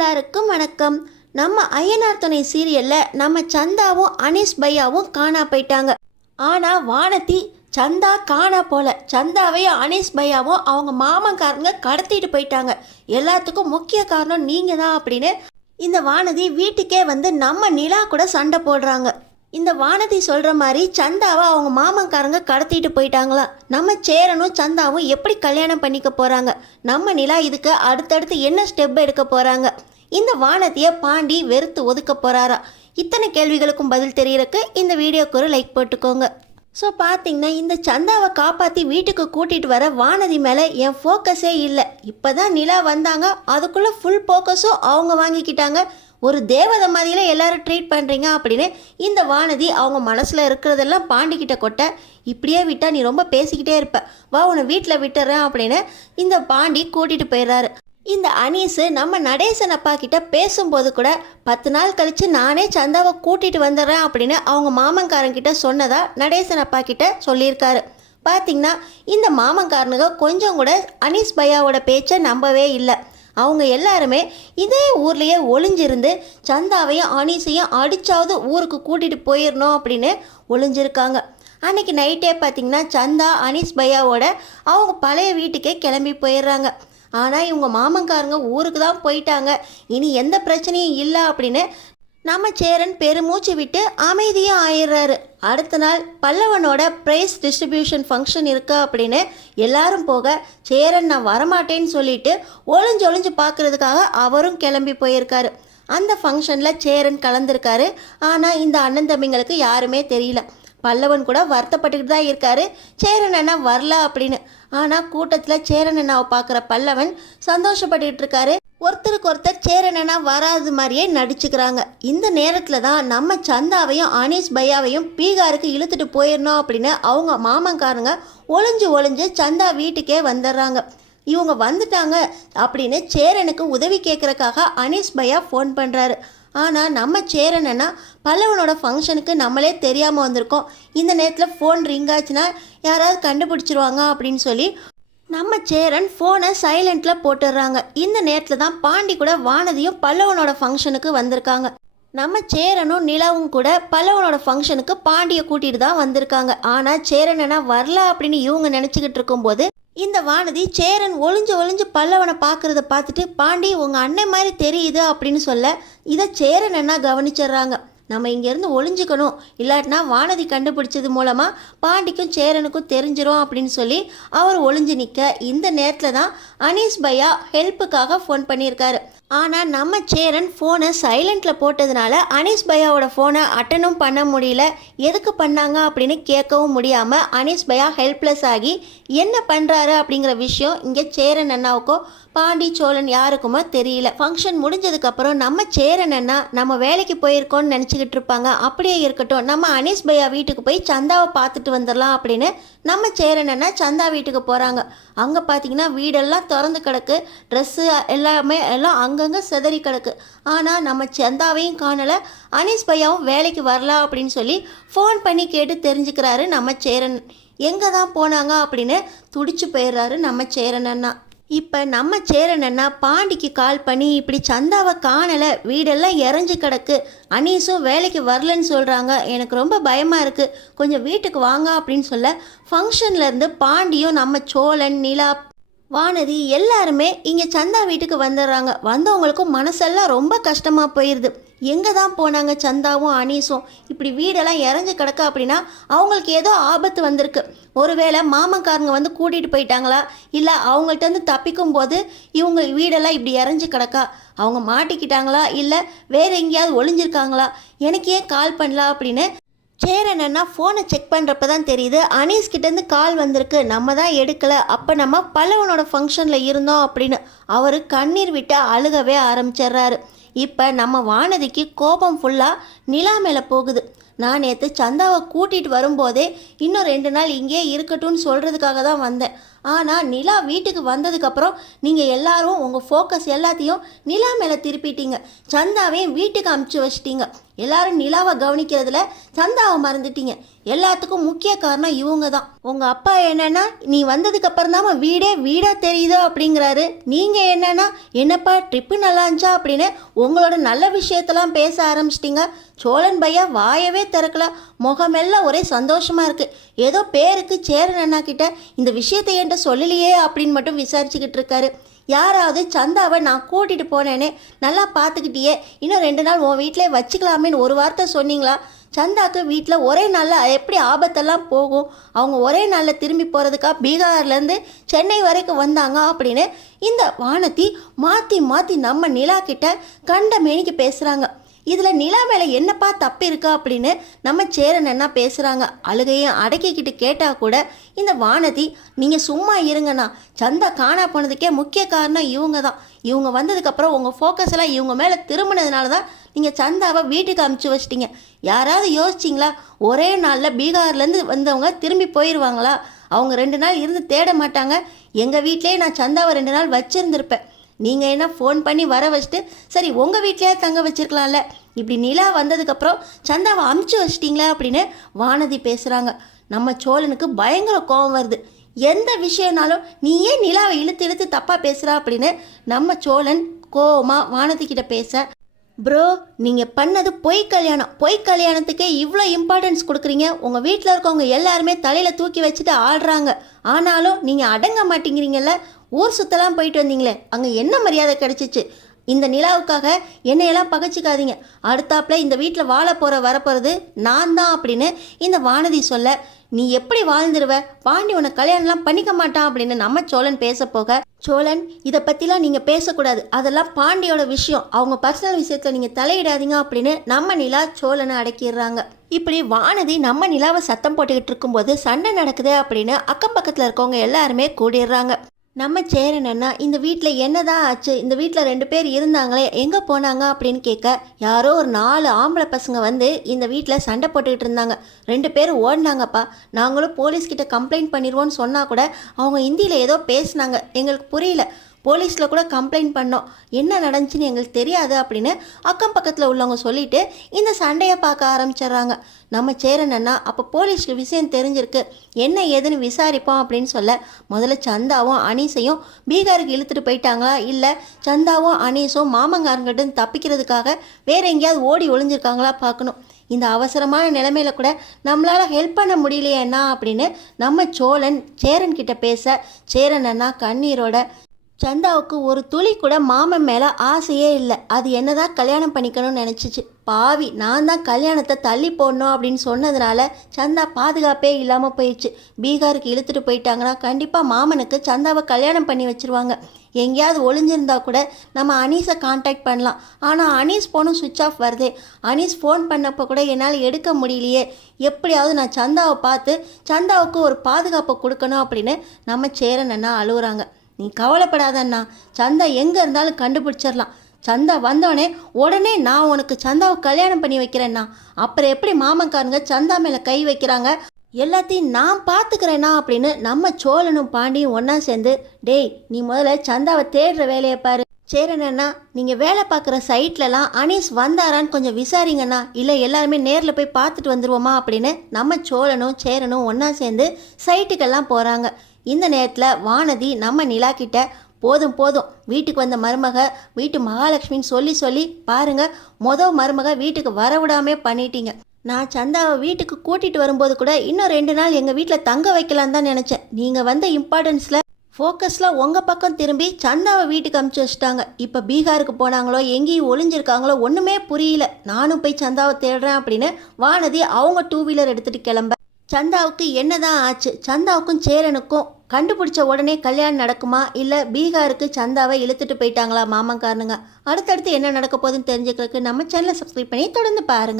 எல்லாருக்கும் வணக்கம். நம்ம ஐயனார் துணை சீரியலில் நம்ம சந்தாவும் அனீஸ் பையாவும் காணா போயிட்டாங்க. ஆனால் வானதி சந்தா காணா போல, சந்தாவையும் அனீஸ் பையாவும் அவங்க மாமன்காரங்க கடத்திட்டு போயிட்டாங்க. எல்லாத்துக்கும் முக்கிய காரணம் நீங்கள் தான் அப்படின்னு இந்த வானதி வீட்டுக்கே வந்து நம்ம நிலா கூட சண்டை போடுறாங்க. இந்த வானதி சொல்கிற மாதிரி சந்தாவை அவங்க மாமன்காரங்க கடத்திட்டு போயிட்டாங்களா? நம்ம சேரனும் சந்தாவும் எப்படி கல்யாணம் பண்ணிக்க போகிறாங்க? நம்ம நிலா இதுக்கு அடுத்தடுத்து என்ன ஸ்டெப் எடுக்க போகிறாங்க? இந்த வானதியை பாண்டி வெறுத்து ஒதுக்க போகிறாரா? இத்தனை கேள்விகளுக்கும் பதில் தெரியறதுக்கு இந்த வீடியோக்கு ஒரு லைக் போட்டுக்கோங்க. ஸோ பார்த்தீங்கன்னா இந்த சந்தாவை காப்பாற்றி வீட்டுக்கு கூட்டிகிட்டு வர வானதி மேலே என் ஃபோக்கஸே இல்லை. இப்போ தான் நிலா வந்தாங்க, அதுக்குள்ளே ஃபுல் ஃபோக்கஸும் அவங்க வாங்கிக்கிட்டாங்க. ஒரு தேவதை மாதிரியில எல்லாரும் ட்ரீட் பண்ணுறீங்க அப்படின்னு இந்த வானதி அவங்க மனசில் இருக்கிறதெல்லாம் பாண்டிக்கிட்ட கொட்ட, இப்படியே விட்டால் நீ ரொம்ப பேசிக்கிட்டே இருப்ப, வா உன்னை வீட்டில் விட்டுறேன் அப்படின்னு இந்த பாண்டி கூட்டிகிட்டு போயிடுறாரு. இந்த அனீஸு நம்ம நடேசன் அப்பா கிட்ட பேசும்போது கூட 10 நாள் கழித்து நானே சந்தாவை கூட்டிகிட்டு வந்துடுறேன் அப்படின்னு அவங்க மாமன்காரங்கிட்ட சொன்னதா நடேசன் அப்பா கிட்ட சொல்லியிருக்காரு. பார்த்திங்கன்னா இந்த மாமன்காரனுங்க கொஞ்சம் கூட அனீஸ் பையாவோட பேச்சை நம்பவே இல்லை. அவங்க எல்லாருமே இதே ஊர்லேயே ஒளிஞ்சிருந்து சந்தாவையும் அனீஸையும் அடித்தாவது ஊருக்கு கூட்டிகிட்டு போயிடணும் அப்படின்னு ஒளிஞ்சிருக்காங்க. அன்றைக்கி நைட்டே பார்த்திங்கன்னா சந்தா அனீஸ் பையாவோட அவங்க பழைய வீட்டுக்கே கிளம்பி போயிடுறாங்க. ஆனால் இவங்க மாமன்காரங்க ஊருக்கு தான் போயிட்டாங்க, இனி எந்த பிரச்சனையும் இல்லை அப்படின்னு நம்ம சேரன் பெருமூச்சு விட்டு அமைதியாக ஆயிடுறாரு. அடுத்த நாள் பல்லவனோட ப்ரைஸ் டிஸ்ட்ரிபியூஷன் ஃபங்க்ஷன் இருக்கா அப்படின்னு எல்லாரும் போக சேரன் நான் வரமாட்டேன்னு சொல்லிட்டு ஒளிஞ்சு பார்க்குறதுக்காக அவரும் கிளம்பி போயிருக்காரு. அந்த ஃபங்க்ஷனில் சேரன் கலந்துருக்காரு. ஆனால் இந்த அண்ணன் தம்பிங்களுக்கு யாருமே தெரியல. பல்லவன் கூட வருத்தப்பட்டுக்கிட்டு தான் இருக்காரு, சேரன் அண்ணா வரல அப்படின்னு. ஆனால் கூட்டத்தில் சேரன் அண்ணாவை பார்க்குற பல்லவன் சந்தோஷப்பட்டுக்கிட்டு இருக்காரு. ஒருத்தருக்கு ஒருத்தர் சேரன் அண்ணா வராது மாதிரியே நடிச்சுக்கிறாங்க. இந்த நேரத்தில் தான் நம்ம சந்தாவையும் அனீஸ் பையாவையும் பீகாருக்கு இழுத்துட்டு போயிடணும் அப்படின்னு அவங்க மாமன்காரங்க ஒளிஞ்சு சந்தா வீட்டுக்கே வந்துடுறாங்க. இவங்க வந்துட்டாங்க அப்படின்னு சேரனுக்கு உதவி கேட்குறக்காக அனீஸ் பையா ஃபோன் பண்ணுறாரு. ஆனால் நம்ம சேரன் அண்ணா பல்லவனோட ஃபங்க்ஷனுக்கு நம்மளே தெரியாமல் வந்திருக்கோம், இந்த நேரத்தில் ஃபோன் ரிங் ஆச்சுன்னா யாராவது கண்டுபிடிச்சிருவாங்க அப்படின்னு சொல்லி நம்ம சேரன் ஃபோனை சைலண்டில் போட்டுடுறாங்க. இந்த நேரத்தில் தான் பாண்டி கூட வானதியும் பல்லவனோட ஃபங்க்ஷனுக்கு வந்திருக்காங்க. நம்ம சேரனும் நிலாவும் கூட பல்லவனோட ஃபங்க்ஷனுக்கு பாண்டியை கூட்டிகிட்டு தான் வந்திருக்காங்க. ஆனால் சேரன் அண்ணா வரல அப்படின்னு இவங்க நினச்சிக்கிட்டு இருக்கும்போது இந்த வானதி சேரன் ஒளிஞ்சு பல்லவனை பார்க்குறத பார்த்துட்டு பாண்டி உங்கள் அண்ணன் மாதிரி தெரியுது அப்படின்னு சொல்ல இதை சேரன் அண்ணா கவனிச்சிடுறாங்க. நம்ம இங்கேருந்து ஒளிஞ்சிக்கணும், இல்லாட்டினா வானதி கண்டுபிடிச்சது மூலமாக பாண்டிக்கும் சேரனுக்கும் தெரிஞ்சிரும் அப்படின்னு சொல்லி அவர் ஒளிஞ்சு நிற்க, இந்த நேரத்தில் தான் அனீஸ் பையா ஹெல்ப்புக்காக ஃபோன் பண்ணியிருக்காரு. ஆனால் நம்ம சேரன் ஃபோனை சைலண்டில் போட்டதுனால அனீஸ் பையாவோட ஃபோனை அட்டனும் பண்ண முடியல. எதுக்கு பண்ணாங்க அப்படின்னு கேட்கவும் முடியாமல் அனீஸ் பையா ஹெல்ப்லெஸ் ஆகி என்ன பண்ணுறாரு அப்படிங்கிற விஷயம் இங்கே சேரன் அண்ணாவுக்கோ பாண்டி சோழன் யாருக்குமோ தெரியல. ஃபங்க்ஷன் முடிஞ்சதுக்கப்புறம் நம்ம சேரன் அண்ணா நம்ம வேலைக்கு போயிருக்கோன்னு நினச்சிக்கிட்டு இருப்பாங்க. அப்படியே இருக்கட்டும், நம்ம அனீஸ் பையா வீட்டுக்கு போய் சந்தாவை பார்த்துட்டு வந்துடலாம் அப்படின்னு நம்ம சேரன் அண்ணா சந்தா வீட்டுக்கு போகிறாங்க. அங்கே பார்த்தீங்கன்னா வீடெல்லாம் திறந்து கிடக்கு, ட்ரெஸ்ஸு எல்லாம் அங்கங்கே சிதறி கிடக்கு. ஆனால் நம்ம சந்தாவையும் காணலை, அனீஸ் பையாவும் வேலைக்கு வரலாம் அப்படின்னு சொல்லி ஃபோன் பண்ணி கேட்டு தெரிஞ்சுக்கிறாரு நம்ம சேரன். எங்கே தான் போனாங்க அப்படின்னு துடிச்சு போயிடுறாரு நம்ம சேரன் அண்ணா. இப்போ நம்ம சேரன் அண்ணா பாண்டிக்கு கால் பண்ணி இப்படி சந்தாவை காணலை, வீடெல்லாம் இறஞ்சி கிடக்கு, அனீஸும் வேலைக்கு வரலன்னு சொல்கிறாங்க, எனக்கு ரொம்ப பயமாக இருக்குது, கொஞ்சம் வீட்டுக்கு வாங்க அப்படின்னு சொல்ல ஃபங்க்ஷன்லேருந்து பாண்டியும் நம்ம சோழன் நிலா வானதி எல்லாருமே இங்கே சந்தா வீட்டுக்கு வந்துடுறாங்க. வந்தவங்களுக்கும் மனசெல்லாம் ரொம்ப கஷ்டமாக போயிடுது. எங்கே தான் போனாங்க சந்தாவும் அனீஸும்? இப்படி வீடெல்லாம் இறஞ்சி கிடக்க அப்படின்னா அவங்களுக்கு ஏதோ ஆபத்து வந்திருக்கு. ஒருவேளை மாமன்காரங்க வந்து கூட்டிகிட்டு போயிட்டாங்களா, இல்லை அவங்கள்ட்ட வந்து தப்பிக்கும் போது இவங்க வீடெல்லாம் இப்படி இறஞ்சி கிடக்கா, அவங்க மாட்டிக்கிட்டாங்களா, இல்லை வேறு எங்கேயாவது ஒளிஞ்சிருக்காங்களா, எனக்கு ஏன் கால் பண்ணலாம் அப்படின்னு சேரன் அண்ணா ஃபோனை செக் பண்ணுறப்ப தான் தெரியுது அனீஸ் கிட்டேருந்து கால் வந்திருக்கு, நம்ம தான் எடுக்கலை, அப்போ நம்ம பல்லவனோட ஃபங்க்ஷனில் இருந்தோம் அப்படின்னு அவர் கண்ணீர் விட்டு அழுகவே ஆரம்பிச்சிடுறாரு. இப்போ நம்ம வானதிக்கு கோபம் ஃபுல்லாக நிலா மேலே போகுது. நான் நேற்று சந்தாவை கூட்டிகிட்டு வரும்போதே இன்னும் 2 நாள் இங்கே இருக்கட்டும்னு சொல்கிறதுக்காக தான் வந்தேன். ஆனால் நிலா வீட்டுக்கு வந்ததுக்கப்புறம் நீங்கள் எல்லாரும் உங்கள் ஃபோக்கஸ் எல்லாத்தையும் நிலா மேலே திருப்பிட்டீங்க. சந்தாவையும் வீட்டுக்கு அமுச்சு வச்சிட்டீங்க. எல்லாரும் நிலாவை கவனிக்கிறதுல சந்தாவை மறந்துட்டீங்க. எல்லாத்துக்கும் முக்கிய காரணம் இவங்க தான். உங்கள் அப்பா என்னன்னா நீ வந்ததுக்கு அப்புறம் தான் வீடாக தெரியுதோ அப்படிங்கிறாரு. நீங்கள் என்னன்னா என்னப்பா ட்ரிப்பு நல்லா இருந்துச்சா அப்படின்னு உங்களோட நல்ல விஷயத்தெல்லாம் பேச ஆரம்பிச்சிட்டிங்க. சோழன் பையா வாயவே திறக்கல. முகமெல்லாம் ஒரே சந்தோஷமாக இருக்குது. ஏதோ பேருக்கு சேரன் அண்ணா கிட்ட இந்த விஷயத்தை என்கிட்ட சொல்லலையே அப்படின்னு மட்டும் விசாரிச்சுக்கிட்டு இருக்காரு. யாராவது சந்தாவை நான் கூட்டிகிட்டு போனேனே நல்லா பார்த்துக்கிட்டியே, இன்னும் 2 நாள் உன் வீட்டிலே வச்சுக்கலாமேன்னு ஒரு வார்த்தை சொன்னீங்களா? சந்தாக்கு வீட்டில் ஒரே நாளில் எப்படி ஆபத்தெல்லாம் போகும்? அவங்க ஒரே நாளில் திரும்பி போகிறதுக்கா பீகார்லேருந்து சென்னை வரைக்கும் வந்தாங்க அப்படின்னு இந்த வானதி மாற்றி மாற்றி நம்ம நிலா கிட்ட கண்ட மேனிக்கு பேசுகிறாங்க. இதில் நிலா மேலே என்னப்பா தப்பு இருக்கா அப்படின்னு நம்ம சேரன் என்ன பேசுகிறாங்க. அழுகையும் அடக்கிக்கிட்டு கேட்டால் கூட இந்த வானதி நீங்கள் சும்மா இருங்கண்ணா, சந்தா காணா போனதுக்கே முக்கிய காரணம் இவங்க தான். இவங்க வந்ததுக்கப்புறம் உங்கள் ஃபோக்கஸ் எல்லாம் இவங்க மேலே திரும்பினதுனால தான் நீங்கள் சந்தாவை வீட்டுக்கு அமுச்சு வச்சிட்டிங்க. யாராவது யோசிச்சிங்களா? ஒரே நாளில் பீகார்லேருந்து வந்தவங்க திரும்பி போயிடுவாங்களா? அவங்க 2 நாள் இருந்து தேட மாட்டாங்க. எங்கள் வீட்டிலே நான் சந்தாவை 2 நாள் வச்சுருந்துருப்பேன். நீங்கள் என்ன ஃபோன் பண்ணி வர வச்சுட்டு சரி உங்கள் வீட்லேயே தங்க வச்சுருக்கலாம்ல. இப்படி நிலா வந்ததுக்கப்புறம் சந்தாவை அமுச்சு வச்சிட்டிங்களா அப்படின்னு வானதி பேசுகிறாங்க. நம்ம சோழனுக்கு பயங்கர கோபம் வருது. எந்த விஷயம்னாலும் நீ ஏன் நிலாவை இழுத்து இழுத்து தப்பாக பேசுகிறா அப்படின்னு நம்ம சோழன் கோபமாக வானதி கிட்ட பேச, ப்ரோ நீங்கள் பண்ணது பொய் கல்யாணம். பொய் கல்யாணத்துக்கே இவ்வளோ இம்பார்ட்டன்ஸ் கொடுக்குறீங்க. உங்கள் வீட்டில் இருக்கவங்க எல்லாருமே தலையில் தூக்கி வச்சுட்டு ஆடுறாங்க. ஆனாலும் நீங்கள் அடங்க மாட்டேங்கிறீங்கல்ல. ஊர் சுத்தலாம் போயிட்டு வந்தீங்களே, அங்கே என்ன மரியாதை கிடச்சிச்சு? இந்த நிலாவுக்காக என்னையெல்லாம் பகைச்சிக்காதீங்க. அடுத்தாப்புல இந்த வீட்டில் வாழ வரப்போகிறது நான் தான் அப்படின்னு இந்த வானதி சொல்ல, நீ எப்படி வாழ்ந்துருவ? பாண்டி உன்னை கல்யாணம்லாம் பண்ணிக்க மாட்டான் அப்படின்னு நம்ம சோழன் பேச போக, சோழன் இதை பற்றிலாம் நீங்கள் பேசக்கூடாது, அதெல்லாம் பாண்டியோட விஷயம், அவங்க பர்சனல் விஷயத்தில் நீங்கள் தலையிடாதீங்க அப்படின்னு நம்ம நிலா சோழனை அடக்கிடுறாங்க. இப்படி வானதி நம்ம நிலாவை சத்தம் போட்டுக்கிட்டு இருக்கும்போது சண்டை நடக்குது அப்படின்னு அக்கம் பக்கத்தில் இருக்கவங்க எல்லாருமே கூடிடுறாங்க. நம்ம சேரன் அண்ணா இந்த வீட்டில் என்னதான் ஆச்சு, இந்த வீட்டில் 2 பேர் இருந்தாங்களே எங்கே போனாங்க அப்படின்னு கேட்க, யாரோ ஒரு 4 ஆம்பளை பசங்க வந்து இந்த வீட்டில் சண்டை போட்டுக்கிட்டு இருந்தாங்க. 2 பேர் ஓடினாங்கப்பா. நாங்களும் போலீஸ்கிட்ட கம்ப்ளைண்ட் பண்ணிடுவோன்னு சொன்னால் கூட அவங்க ஹிந்தியில் ஏதோ பேசினாங்க, எங்களுக்கு புரியல. போலீஸில் கூட கம்ப்ளைண்ட் பண்ணோம், என்ன நடந்துச்சுன்னு எங்களுக்கு தெரியாது அப்படின்னு அக்கம் பக்கத்தில் உள்ளவங்க சொல்லிட்டு இந்த சண்டையை பார்க்க ஆரம்பிச்சிடுறாங்க. நம்ம சேரன் அண்ணா அப்போ போலீஸ்க்கு விஷயம் தெரிஞ்சிருக்கு, என்ன ஏதுன்னு விசாரிப்போம் அப்படின்னு சொல்ல, முதல்ல சந்தாவும் அனீஸையும் பீகாருக்கு இழுத்துட்டு போயிட்டாங்களா, இல்லை சந்தாவும் அனீஸும் மாமங்காரங்கிட்ட தப்பிக்கிறதுக்காக வேற எங்கேயாவது ஓடி ஒளிஞ்சிருக்காங்களா பார்க்கணும். இந்த அவசரமான நிலைமையில கூட நம்மளால் ஹெல்ப் பண்ண முடியலையேண்ணா அப்படின்னு நம்ம சோழன் சேரன் கிட்ட பேச, சேரன் அண்ணா கண்ணீரோட, சந்தாவுக்கு ஒரு துளி கூட மாமன் மேலே ஆசையே இல்லை. அது என்னதான் கல்யாணம் பண்ணிக்கணும்னு நினச்சிச்சு. பாவி, நான் தான் கல்யாணத்தை தள்ளி போடணும் அப்படின்னு சொன்னதுனால சந்தா பாதுகாப்பே இல்லாமல் போயிடுச்சு. பீகாருக்கு இழுத்துட்டு போயிட்டாங்கன்னா கண்டிப்பாக மாமனுக்கு சந்தாவை கல்யாணம் பண்ணி வச்சுருவாங்க. எங்கேயாவது ஒளிஞ்சிருந்தா கூட நம்ம அனீஸை காண்டாக்ட் பண்ணலாம். ஆனால் அனீஸ் ஃபோனும் சுவிட்ச் ஆஃப் வருதே. அனீஸ் ஃபோன் பண்ணப்போ கூட என்னால் எடுக்க முடியலையே. எப்படியாவது நான் சந்தாவை பார்த்து சந்தாவுக்கு ஒரு பாதுகாப்பை கொடுக்கணும் அப்படின்னு நம்ம சேரன் அண்ணா அழுகுறாங்க. நீ கவலைப்படாதண்ணா, சந்தா எங்கே இருந்தாலும் கண்டுபிடிச்சிடலாம். சந்தா வந்தோடனே உடனே நான் உனக்கு சந்தாவை கல்யாணம் பண்ணி வைக்கிறேன்னா, அப்புறம் எப்படி மாமன்காரங்க சந்தா மேலே கை வைக்கிறாங்க, எல்லாத்தையும் நான் பார்த்துக்கிறேன்னா அப்படின்னு நம்ம சோழனும் பாண்டியும் ஒன்றா சேர்ந்து, டேய் நீ முதல்ல சந்தாவை தேடுற வேலையை பாரு. சேரண்ணா, நீங்கள் வேலை பார்க்குற சைட்லலாம் அனீஸ் வந்தாரான்னு கொஞ்சம் விசாரிங்கண்ணா, இல்லை எல்லாருமே நேரில் போய் பார்த்துட்டு வந்துடுவோமா அப்படின்னு நம்ம சோழனும் சேரனும் ஒன்றா சேர்ந்து சைட்டுக்கெல்லாம் போகிறாங்க. இந்த நேரத்தில் வானதி நம்ம நிலா கிட்ட, போதும் போதும், வீட்டுக்கு வந்த மருமக வீட்டு மகாலட்சுமின்னு சொல்லி சொல்லி பாருங்க, மருமக வீட்டுக்கு வரவிடாமே பண்ணிட்டீங்க. நான் சந்தாவை வீட்டுக்கு கூட்டிகிட்டு வரும்போது கூட இன்னும் 2 நாள் எங்கள் வீட்டில் தங்க வைக்கலான்னு தான் நினச்சேன். நீங்கள் வந்த இம்பார்ட்டன்ஸில் ஃபோக்கஸில் உங்கள் பக்கம் திரும்பி சந்தாவை வீட்டுக்கு அமுச்சு வச்சுட்டாங்க. இப்போ பீகாருக்கு போனாங்களோ எங்கேயும் ஒளிஞ்சிருக்காங்களோ ஒன்றுமே புரியல. நானும் போய் சந்தாவை தேடுறேன் அப்படின்னு வானதி அவங்க 2 வீலர் எடுத்துகிட்டு கிளம்ப, சந்தாவுக்கு என்னதான் ஆச்சு, சந்தாவுக்கும் சேரனுக்கும் கண்டுபிடிச்ச உடனே கல்யாணம் நடக்குமா, இல்லை பீகாருக்கு சந்தாவை இழுத்துட்டு போயிட்டாங்களா மாமன்காரனுங்க? அடுத்தடுத்து என்ன நடக்க போகுதுன்னு தெரிஞ்சுக்கிறதுக்கு நம்ம சேனலை சப்ஸ்கிரைப் பண்ணி தொடர்ந்து பாருங்கள்.